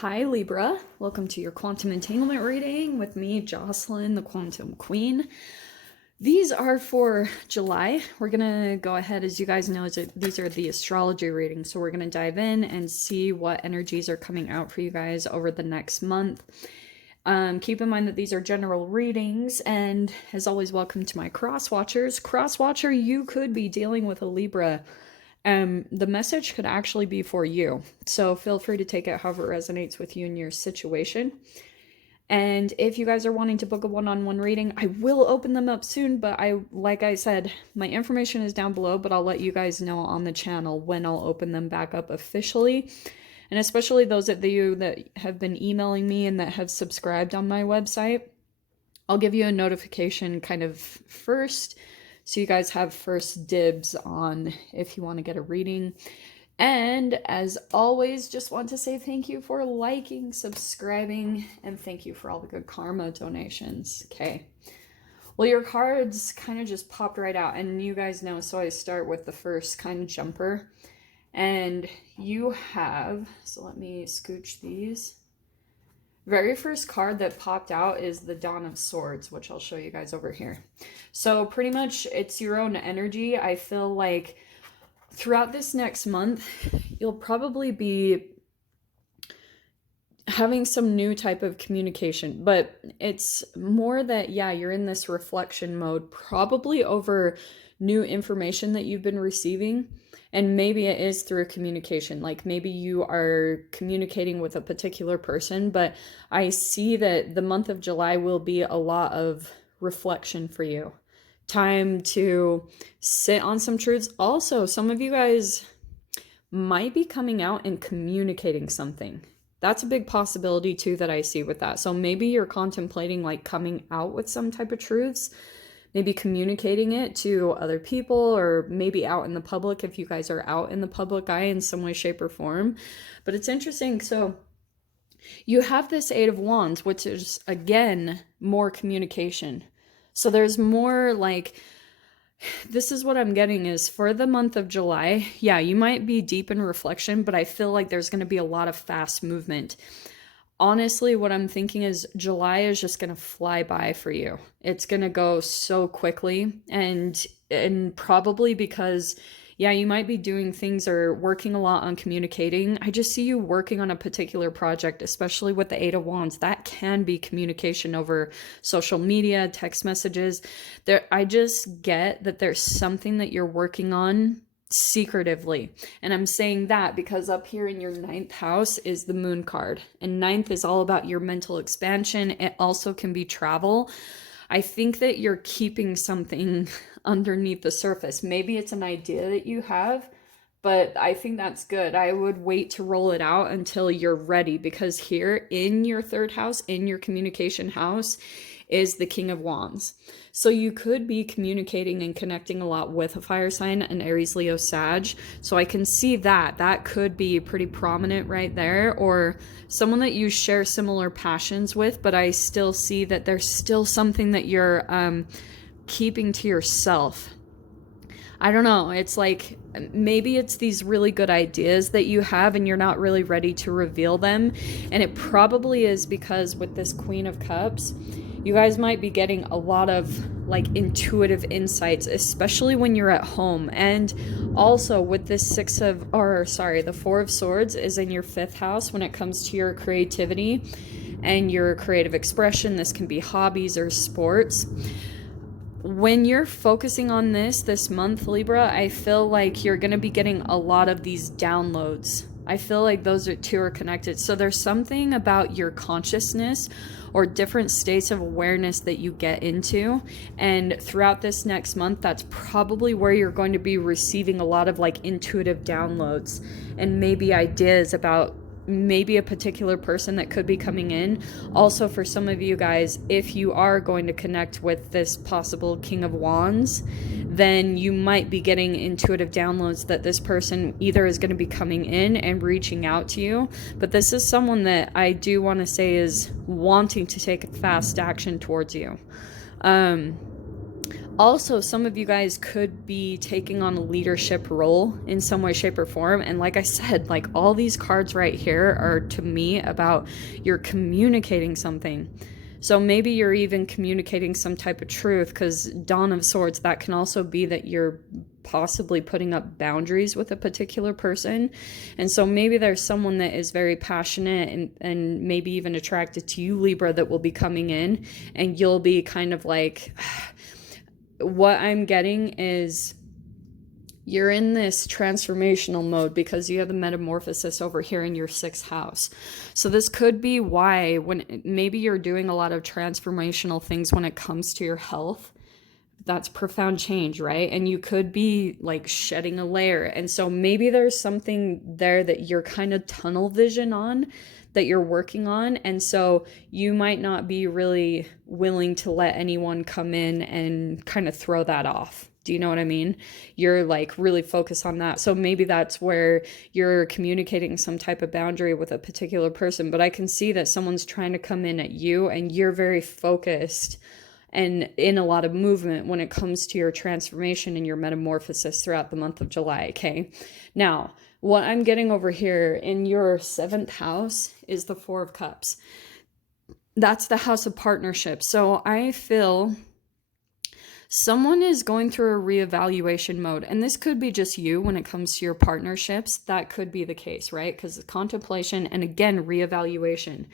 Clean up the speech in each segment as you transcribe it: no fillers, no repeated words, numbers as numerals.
Hi Libra, welcome to your quantum entanglement reading with me, Jocelyn, the Quantum Queen. These are for July. We're gonna go ahead, as you guys know, these are the astrology readings, so we're gonna dive in and see what energies are coming out for you guys over the next month. Keep in mind that these are general readings, and as always, welcome to my cross watchers. Cross watcher, you could be dealing with a Libra. The message could actually be for you. So feel free to take it however it resonates with you in your situation. And if you guys are wanting to book a one-on-one reading, I will open them up soon, but like I said, my information is down below, but I'll let you guys know on the channel when I'll open them back up officially. And especially those of you that have been emailing me and that have subscribed on my website, I'll give you a notification kind of first, so you guys have first dibs on if you want to get a reading. And as always, just want to say thank you for liking, subscribing, and thank you for all the good karma donations. Okay. Well, your cards kind of just popped right out, and you guys know, so I start with the first kind of jumper. And you have, so let me scooch these. Very first card that popped out is the Dawn of Swords, which I'll show you guys over here. So pretty much it's your own energy. I feel like throughout this next month, you'll probably be having some new type of communication, but it's more that, yeah, you're in this reflection mode, probably over new information that you've been receiving. And maybe it is through communication, like maybe you are communicating with a particular person, but I see that the month of July will be a lot of reflection for you. Time to sit on some truths. Also, some of you guys might be coming out and communicating something. That's a big possibility too that I see with that. So maybe you're contemplating like coming out with some type of truths, maybe communicating it to other people, or maybe out in the public if you guys are out in the public eye in some way, shape, or form. But it's interesting. So you have this Eight of Wands, which is, again, more communication. So there's more like, this is what I'm getting is for the month of July, yeah, you might be deep in reflection, but I feel like there's going to be a lot of fast movement. Honestly, what I'm thinking is July is just going to fly by for you. It's going to go so quickly, and probably because, yeah, you might be doing things or working a lot on communicating. I just see you working on a particular project, especially with the Eight of Wands. That can be communication over social media, text messages. I just get that there's something that you're working on secretively. And I'm saying that because up here in your 9th house is the Moon card. And 9th is all about your mental expansion. It also can be travel. I think that you're keeping something underneath the surface. Maybe it's an idea that you have, but I think that's good. I would wait to roll it out until you're ready, because here in your 3rd house, in your communication house, is the King of Wands. So you could be communicating and connecting a lot with a fire sign, an Aries, Leo, Sag. So I can see that. That could be pretty prominent right there, or someone that you share similar passions with, but I still see that there's still something that you're keeping to yourself. I don't know. It's like maybe it's these really good ideas that you have and you're not really ready to reveal them. And it probably is because with this Queen of Cups, you guys might be getting a lot of like intuitive insights, especially when you're at home. And also with this the Four of Swords is in your 5th house when it comes to your creativity and your creative expression. This can be hobbies or sports. When you're focusing on this month, Libra, I feel like you're going to be getting a lot of these downloads. I feel like those two are connected. So there's something about your consciousness or different states of awareness that you get into. And throughout this next month, that's probably where you're going to be receiving a lot of like intuitive downloads and maybe ideas about maybe a particular person that could be coming in. Also, for some of you guys, if you are going to connect with this possible King of Wands, then you might be getting intuitive downloads that this person either is going to be coming in and reaching out to you, but this is someone that I do want to say is wanting to take fast action towards you. Also, some of you guys could be taking on a leadership role in some way, shape, or form. And like I said, like all these cards right here are to me about you're communicating something. So maybe you're even communicating some type of truth, because Dawn of Swords, that can also be that you're possibly putting up boundaries with a particular person. And so maybe there's someone that is very passionate and maybe even attracted to you, Libra, that will be coming in, and you'll be kind of like... What I'm getting is you're in this transformational mode because you have the metamorphosis over here in your 6th house. So this could be why when maybe you're doing a lot of transformational things when it comes to your health. That's profound change, right? And you could be like shedding a layer. And so maybe there's something there that you're kind of tunnel vision on, that you're working on. And so you might not be really willing to let anyone come in and kind of throw that off. Do you know what I mean? You're like really focused on that. So maybe that's where you're communicating some type of boundary with a particular person. But I can see that someone's trying to come in at you and you're very focused and in a lot of movement when it comes to your transformation and your metamorphosis throughout the month of July, okay? Now, what I'm getting over here in your 7th house is the 4 of Cups. That's the house of partnership. So I feel someone is going through a reevaluation mode, and this could be just you when it comes to your partnerships. That could be the case, right? Because the contemplation and again, reevaluation,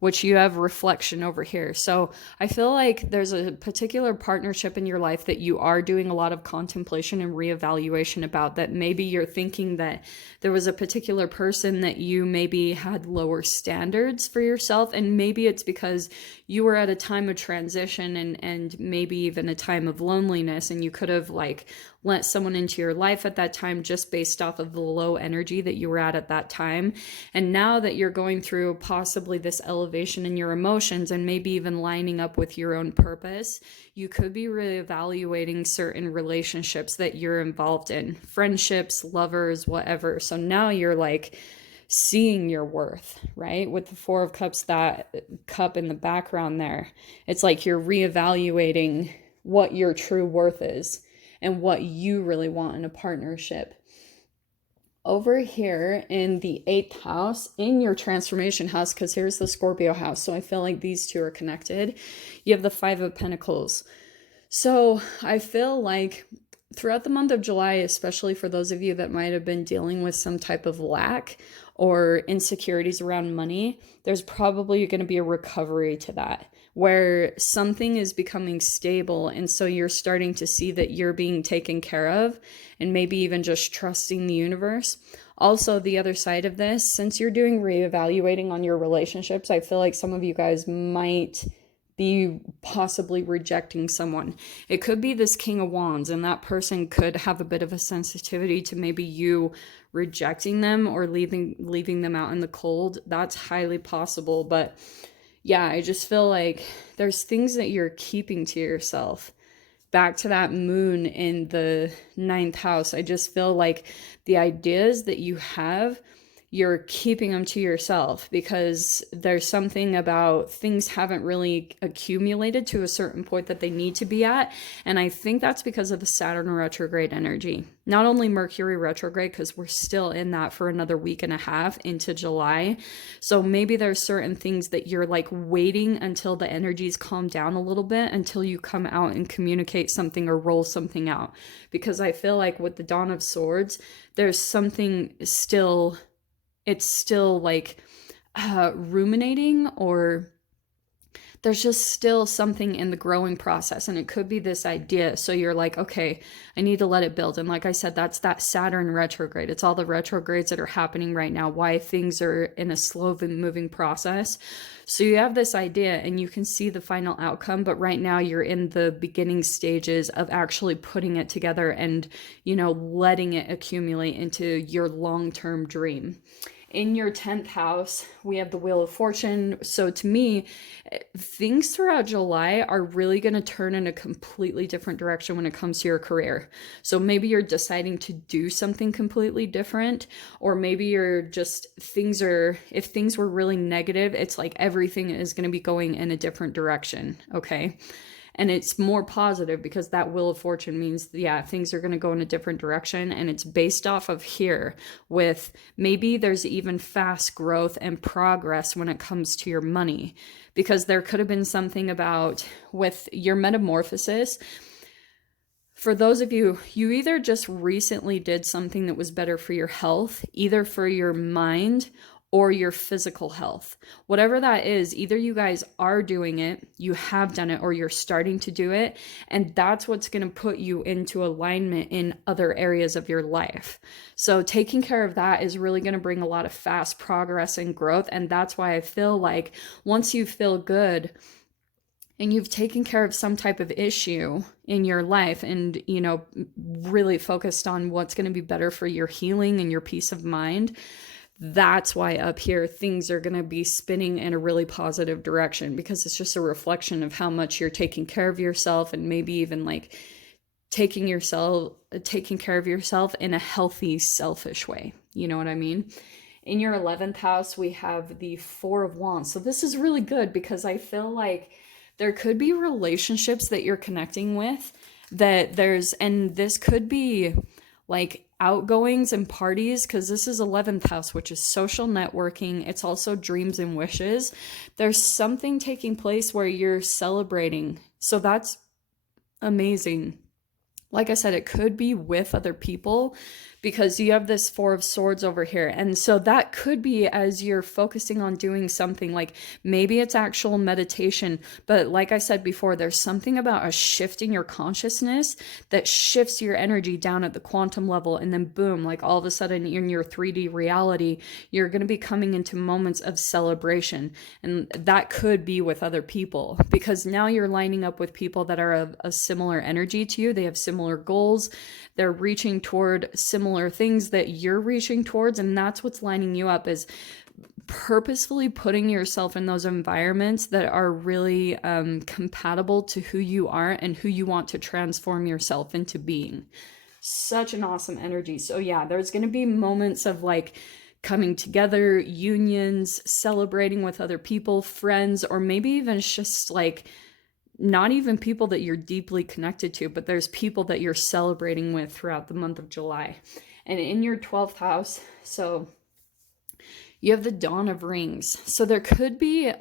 which you have reflection over here. So I feel like there's a particular partnership in your life that you are doing a lot of contemplation and reevaluation about, that maybe you're thinking that there was a particular person that you maybe had lower standards for yourself. And maybe it's because you were at a time of transition and maybe even a time of loneliness, and you could have like let someone into your life at that time just based off of the low energy that you were at that time. And now that you're going through possibly this elevation in your emotions and maybe even lining up with your own purpose, you could be reevaluating certain relationships that you're involved in, friendships, lovers, whatever. So now you're like seeing your worth, right? With the 4 of Cups, that cup in the background there, it's like you're reevaluating what your true worth is and what you really want in a partnership. Over here in the 8th house, in your transformation house, because here's the Scorpio house, so I feel like these two are connected, you have the 5 of Pentacles. So I feel like throughout the month of July, especially for those of you that might have been dealing with some type of lack or insecurities around money, there's probably going to be a recovery to that, where something is becoming stable. And so you're starting to see that you're being taken care of, and maybe even just trusting the universe. Also, the other side of this, since you're doing reevaluating on your relationships, I feel like some of you guys might be possibly rejecting someone. It could be this King of Wands, and that person could have a bit of a sensitivity to maybe you rejecting them or leaving them out in the cold. That's highly possible. But yeah, I just feel like there's things that you're keeping to yourself. Back to that moon in the 9th house, I just feel like the ideas that you have, you're keeping them to yourself because there's something about things haven't really accumulated to a certain point that they need to be at. And I think that's because of the Saturn retrograde energy. Not only Mercury retrograde, because we're still in that for another week and a half into July. So maybe there's certain things that you're like waiting until the energies calm down a little bit until you come out and communicate something or roll something out. Because I feel like with the Dawn of Swords, there's something still... it's still like ruminating, or there's just still something in the growing process, and it could be this idea. So you're like, okay, I need to let it build. And like I said, that's that Saturn retrograde. It's all the retrogrades that are happening right now, why things are in a slow moving process. So you have this idea and you can see the final outcome, but right now you're in the beginning stages of actually putting it together and, you know, letting it accumulate into your long-term dream. In your 10th house, we have the Wheel of Fortune. So to me, things throughout July are really going to turn in a completely different direction when it comes to your career. So maybe you're deciding to do something completely different, or maybe you're just, if things were really negative, it's like everything is going to be going in a different direction. Okay. And it's more positive because that wheel of fortune means, yeah, things are going to go in a different direction. And it's based off of here with maybe there's even fast growth and progress when it comes to your money, because there could have been something about with your metamorphosis. For those of you, you either just recently did something that was better for your health, either for your mind or your physical health. Whatever that is, either you guys are doing it, you have done it, or you're starting to do it. And that's what's going to put you into alignment in other areas of your life. So taking care of that is really going to bring a lot of fast progress and growth. And that's why I feel like once you feel good, and you've taken care of some type of issue in your life and, you know, really focused on what's going to be better for your healing and your peace of mind, that's why up here things are going to be spinning in a really positive direction, because it's just a reflection of how much you're taking care of yourself, and maybe even like taking care of yourself in a healthy, selfish way. You know what I mean? In your 11th house, we have the Four of Wands. So this is really good because I feel like there could be relationships that you're connecting with and this could be like outgoings and parties, because this is 11th house, which is social networking. It's also dreams and wishes. There's something taking place where you're celebrating. So that's amazing. Like I said, it could be with other people, because you have this Four of Swords over here. And so that could be as you're focusing on doing something, like maybe it's actual meditation. But like I said before, there's something about a shift in your consciousness that shifts your energy down at the quantum level. And then boom, like all of a sudden in your 3D reality, you're going to be coming into moments of celebration. And that could be with other people, because now you're lining up with people that are of a similar energy to you. They have similar goals. They're reaching toward similar things that you're reaching towards. And that's what's lining you up, is purposefully putting yourself in those environments that are really compatible to who you are and who you want to transform yourself into being. Such an awesome energy. So yeah, there's going to be moments of like coming together, unions, celebrating with other people, friends, or maybe even just like not even people that you're deeply connected to, but there's people that you're celebrating with throughout the month of July. And in your 12th house, so you have the Dawn of Rings. So there could be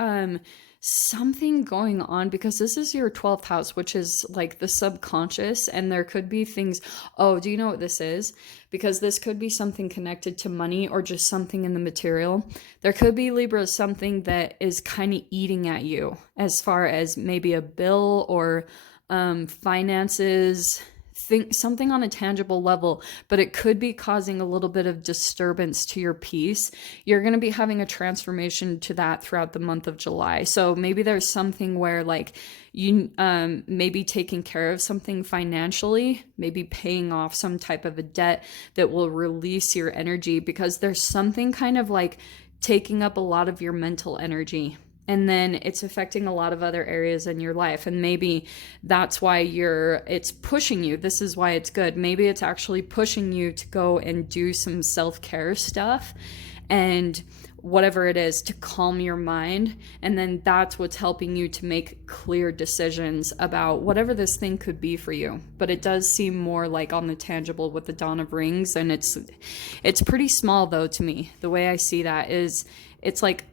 something going on, because this is your 12th house, which is like the subconscious. And there could be things. Oh, do you know what this is? Because this could be something connected to money or just something in the material. There could be, Libra, something that is kind of eating at you as far as maybe a bill or finances, something on a tangible level, but it could be causing a little bit of disturbance to your peace. You're going to be having a transformation to that throughout the month of July. So maybe there's something where like you maybe taking care of something financially, maybe paying off some type of a debt that will release your energy, because there's something kind of like taking up a lot of your mental energy. And then it's affecting a lot of other areas in your life. And maybe that's why it's pushing you. This is why it's good. Maybe it's actually pushing you to go and do some self-care stuff and whatever it is to calm your mind. And then that's what's helping you to make clear decisions about whatever this thing could be for you. But it does seem more like on the tangible with the Dawn of Rings. And it's pretty small though to me. The way I see that is it's like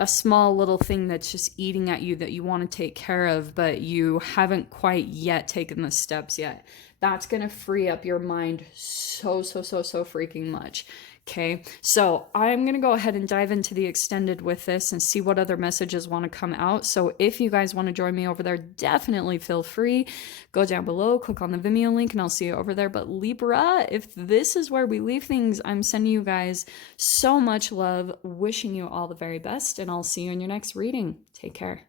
a small little thing that's just eating at you that you want to take care of, but you haven't quite yet taken the steps yet. That's going to free up your mind so freaking much. Okay, so I'm going to go ahead and dive into the extended with this and see what other messages want to come out. So if you guys want to join me over there, definitely feel free. Go down below, click on the Vimeo link, and I'll see you over there. But Libra, if this is where we leave things, I'm sending you guys so much love, wishing you all the very best, and I'll see you in your next reading. Take care.